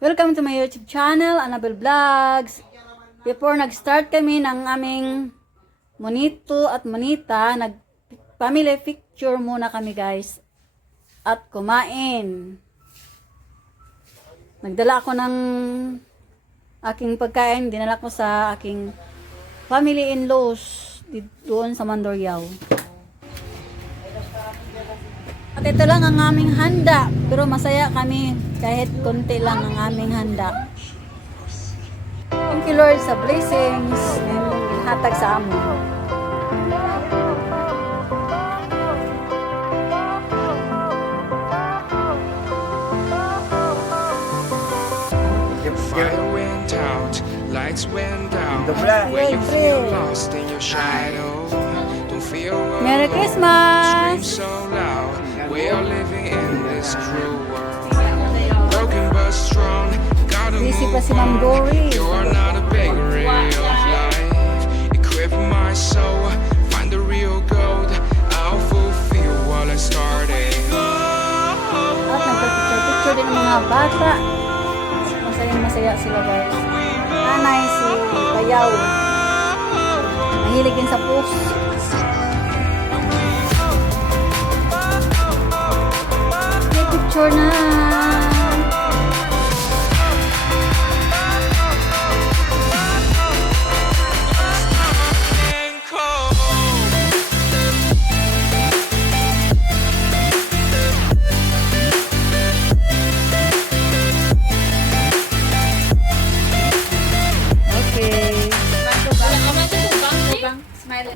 Welcome to my YouTube channel, Annabel Vlogs. Before nag-start kami ng aming monito at monita, nag-family picture muna kami guys. At kumain. Nagdala ako ng aking pagkain, dinala ko sa aking family in-laws doon sa Mandurriao. At ito lang ang aming handa, pero masaya kami kahit konti lang ang aming handa. Thank you Lord sa blessings na hatag sa amin. Fire went out, lights went down. When you feel lost in your shadow, don't feel alone. Merry Christmas! Scream so loud. We are living in this cruel world. Broken but strong. Gotta Busy pa move si Ma'am on. Dory. You're not a bakery of life. Equip my soul. Find the real gold. I'll fulfill what I started. At nagpapicture-picture din ng mga bata. Masaya sila guys. Nanay si Bayaw. Mahilig din sa post. May picture na.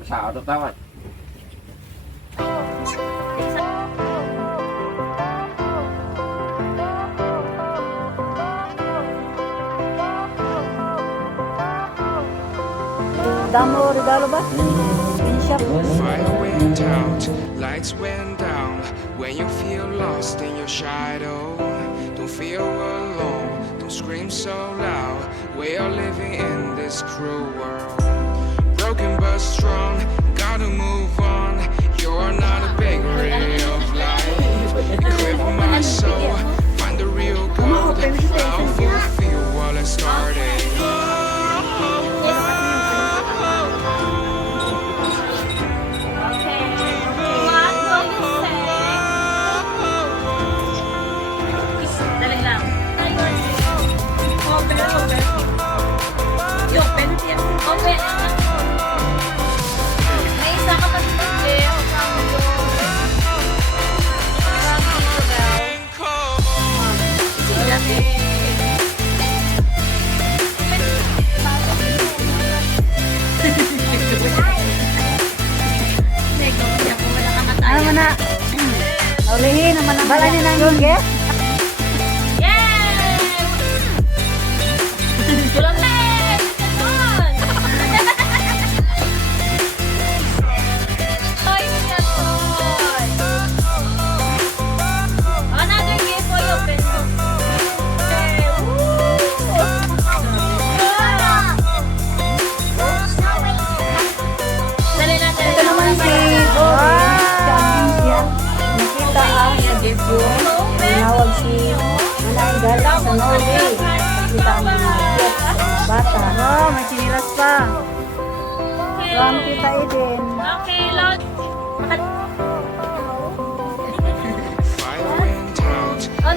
Sao được đâu rồi. Damo regalo ba? Pinshop. Fire went out, lights went down. When you feel lost in your shadow, don't feel alone, don't scream so loud. We are living in this cruel world. Broken but strong, gotta move on. You're not a bakery of life. Equip my soul, find the real gold. I'll fulfill what I started. Ano man na? Naulihin naman ang bala niya ng yun, ge? Ito naman si nakita sa video. Tinawag si Manay galing sa Norway. Nakita ang mga kids, mga bata. Oh, may chinilas pa. From Tita Eden. Okay, Lord. Fire went out, Oh,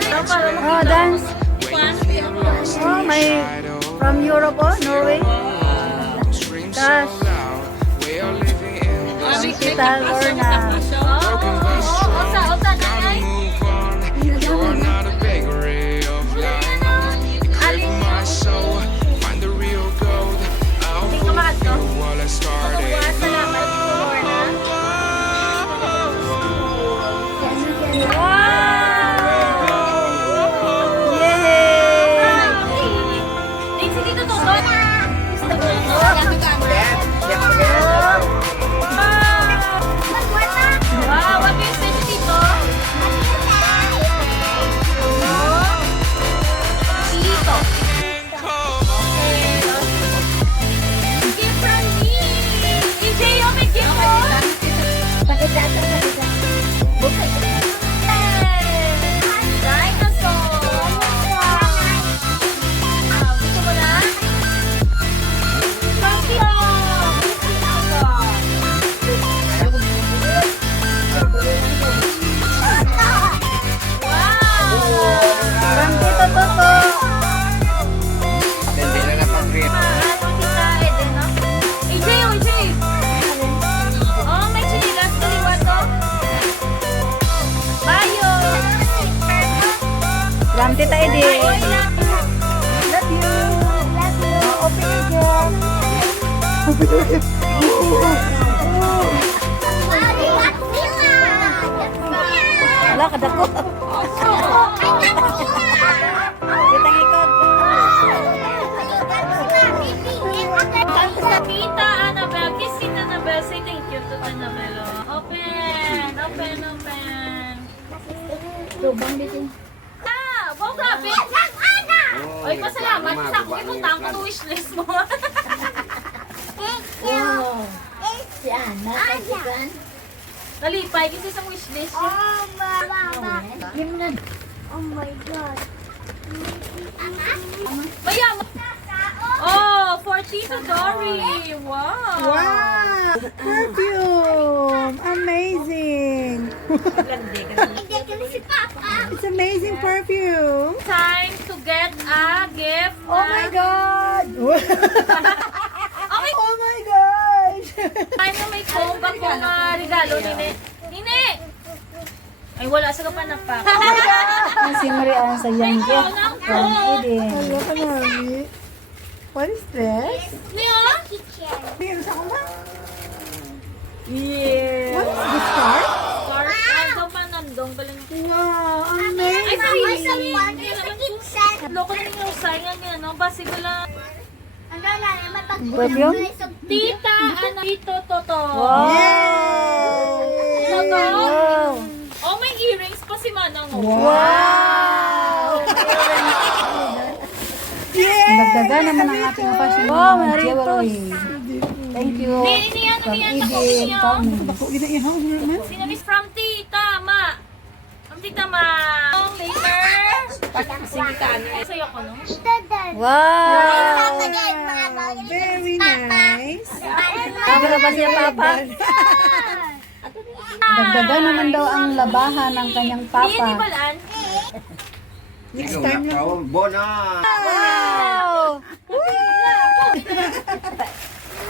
dance. when you feel lost in Oh, your may shadow. from Europe, oh, Norway. Don't scream so Gosh. loud. We are living in this Tita Lorna. broken but strong. Gotta move on. You're not a bakery of life. Equip my soul. Find the real gold. I'll fulfill what I started. Eden. Love you. Open your gift. Wala ka dako. Kitang ikot. Tita Annabelle, kiss kita Annabelle. Say thank you to Annabelle. Open. Wow, grabe. Oy, pasalamat. Sa ako ipunta ko ng wishlist mo. Nalipay kasi sa wishlist. Oh my God. Mayaman. Oh, for Tita Dory. Wow. Wow! Perfume! Amazing! It's amazing perfume! Time to get a gift. Oh my God! Okay. Oh my gosh! Time na may comb ako nga regalo, Nine. Nine! Ay, wala sa kapanapak. Si Marian sa young gift from Eden. Hello ka namin. What is this? Niyo? Meron sa kuma? Yeah. What is this card? Scarf. Ay, daw pa nandong. Galing. Wow! Ay, Amazing! sorry. Loko na yung sayangan niya, no? Basi ko lang. Perfume? Tita, ano? Tito, Toto. Wow! Toto? Wow! Oh, may earrings pa si Manang. Oh. Wow! Yeah! Nagdaga naman ang ating fashion jewelry. Thank you. Nini, ano From yan? Eden Farming. Ako, ginaihaw mo naman. Sinamis from Tita, Ma. From Tita, Ma. Oh, later. Sige ka, ano? Sa'yo ko, no? Wow! Very nice. Sabi na ba siya, Papa? Dagdaga naman daw ang labahan ng kanyang Nini, papa. balaan. Next time na. Wow!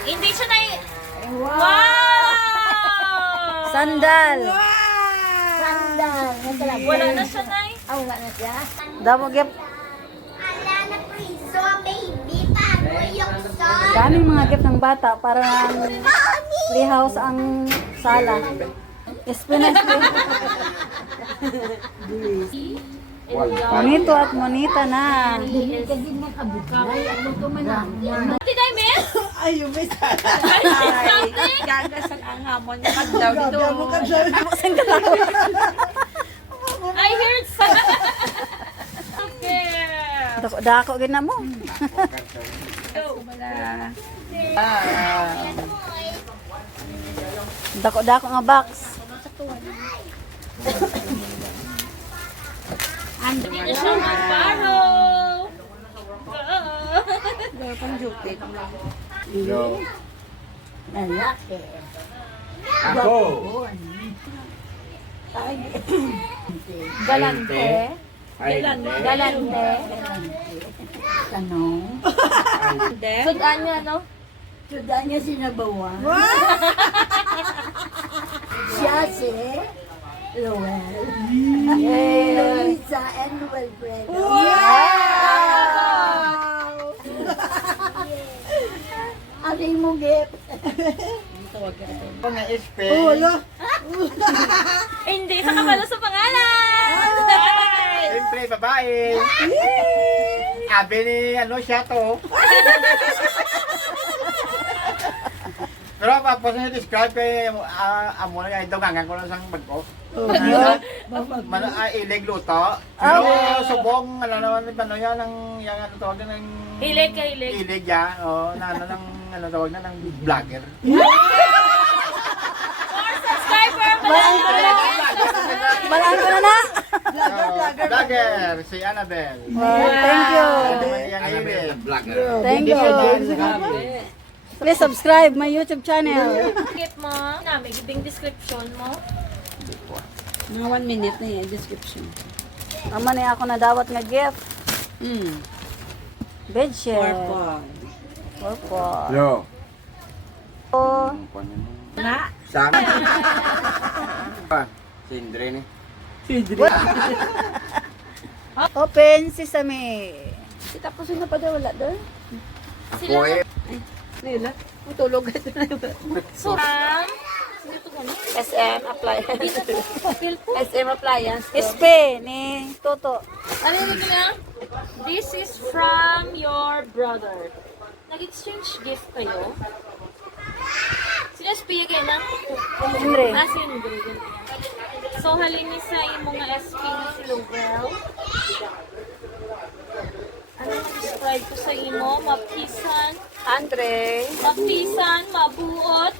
Hindi siya na Wow! Sandal! Wala na siya na Damo gift. Daming mga gift ng bata para playhouse ang sala. Espinal Monito at monita na. Did I miss? Ay, you miss. Something? Gagasan ang hamon niya daw dito. Gamo ka dyan. I heard Okay. Dako gid na mo. Dako nga box. Hindi na siya mag-borrow. Galante. Galante. Sudan niya, no? Yay! Oh, wala. Hindi, sa kabalo sa pangalan! Siyempre, babae. Sabi ni ano siya to. Pero tapos na describe kay amo na ito gangan ko lang sang bagko. Ilig luto. Pero subong ano naman ni ano yan ng yang ano tawag ng Hilig ka, hilig. ilig ya. Oh, na ano ng ano tawag na ng vlogger. Subscriber, Balaan ko na na. Vlogger si Annabelle. Thank you. Annabelle vlogger. Thank you. Please subscribe my YouTube channel. Gift mo, na, may giving description mo. Mga 1 minute na yung description. Ama ni ako na dawat nga gift. Bedsheet. Purple. Yo. Oh, Sama. Sindre ni. Open sesame. Si tapos yun na pa daw wala doon. Sila Nila. Matulog ito na yun. From SM Appliance. SM Appliance. Espe ni Toto. ano yun na? This is from your brother. Nag-exchange gift kayo? Sino SP kayo na? Andre. Si Ingrid. So, halin niya sa iyong mga SP ni si Lovell. Ano na-describe ko sa imo? Mapisan, Andre. mabuot,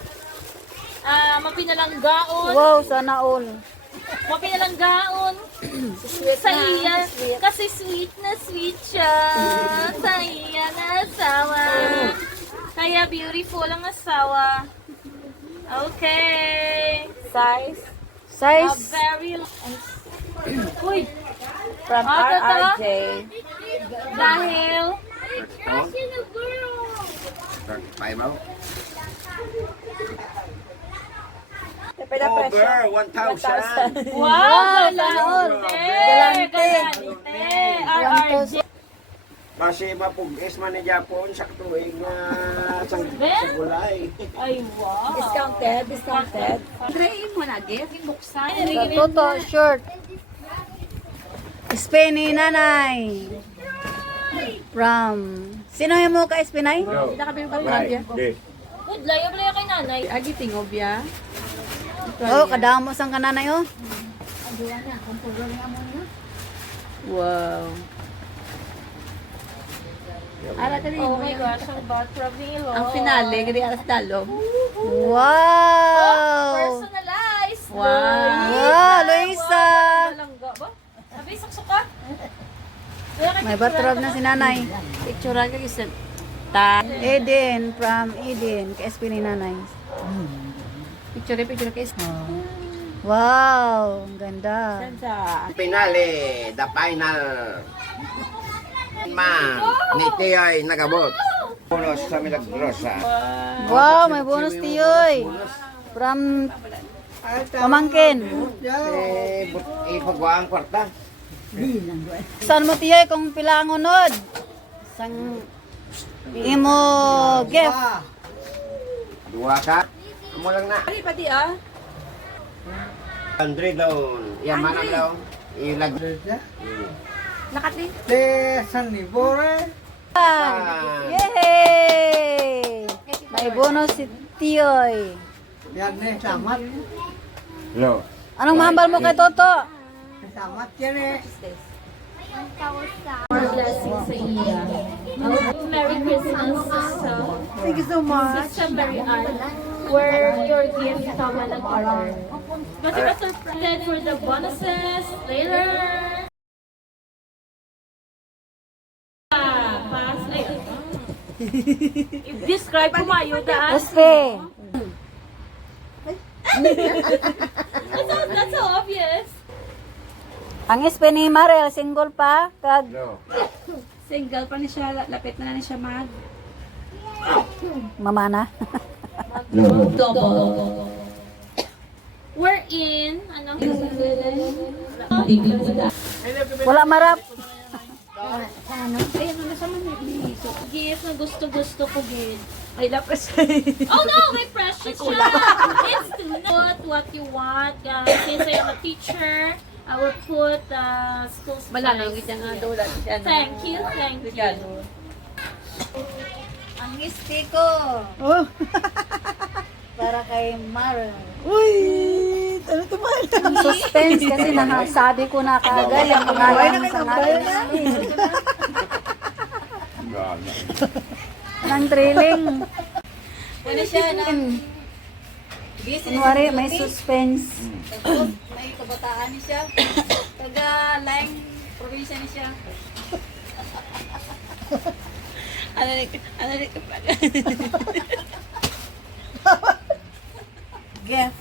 mapinalanggaon, Wow, sana all. mapinalanggaon, sa iya, kasi sweet na sweet siya, sa iya na asawa. Kaya beautiful ang asawa. Okay. Size. Size. Very Uy, From Ah, totoo? RRJ. dahil Five mo? Pwede presyo. Over 1,000. wow, sana all. galante, Galante. RRJ. Kasi mapugis man ni Japon sa tuwing sa gulay. Ay, wow. Discounted. Andre, mo na gift. Buksan. Sa Toto, short. Espe ni Nanay. From... Sino yung mo ka, Espe, Nay? Hindi na kami pag-radio. Good, layo-layo kay nanay. Agi tingob ya. Oh, kadamo sang ka, Nanay, oh. Wow. Ara ka rin Oh mo my yan. gosh, ang bathroom nilo. Ang finale, gari alas dalom. Wow! Personalized. Wow, Luisa! Malangga ba? Sabi, saksuka. Kaya kay May bathrobe na si Nanay. Picture ka isa. Ta. Eden, from Eden, ka Espe ni Nanay. Picture ka isa. Wow, ang ganda. Sa Finale, the final. Man, ni Tiyoy nagabot. Bonus sa Milagrosa. Wow, may bonus tiyoy. From Pamangkin. Ipagwa ang kwarta. Saan mo tiyoy kung pila ang unod? Sang imo gift. Dua ka. Amo lang na. Ari pati ah. 100 daw. Yan mga daw. Ilag. Nakati. Yay! May bonus si tiyoy. Lo. Anong mahambal mo kay Toto? blessing sa iya. Merry Christmas, sister. Thank you so much. Sister Mary Ann, where your gift tama nag-order. But you got surprised for the bonuses later. Pass later. Describe ko mayo daan. Espe. That's so obvious. Ang Espe ni Marel, single pa. Kag Lo. Single pa ni siya, lapit na ni siya mag. mama na. We're in, ano? Wala marap. Gift na gusto ko, gid. Ay, lapis. Oh no, may precious siya. It's to put what you want, guys. Since I am a teacher, I will put school Malalangit supplies. niya nga daw lang siya. Thank you, thank you. Regalo. Ang isti ko. Oh. Para kay Marel. Uy! Ano to ba? Suspense kasi nasabi ko na kagad yung pangalan sa akin. Nang thrilling. Ano siya na? Kunwari, may suspense. May kabataan ni siya. Taga Laing probinsya ni siya. Ano ni Gift.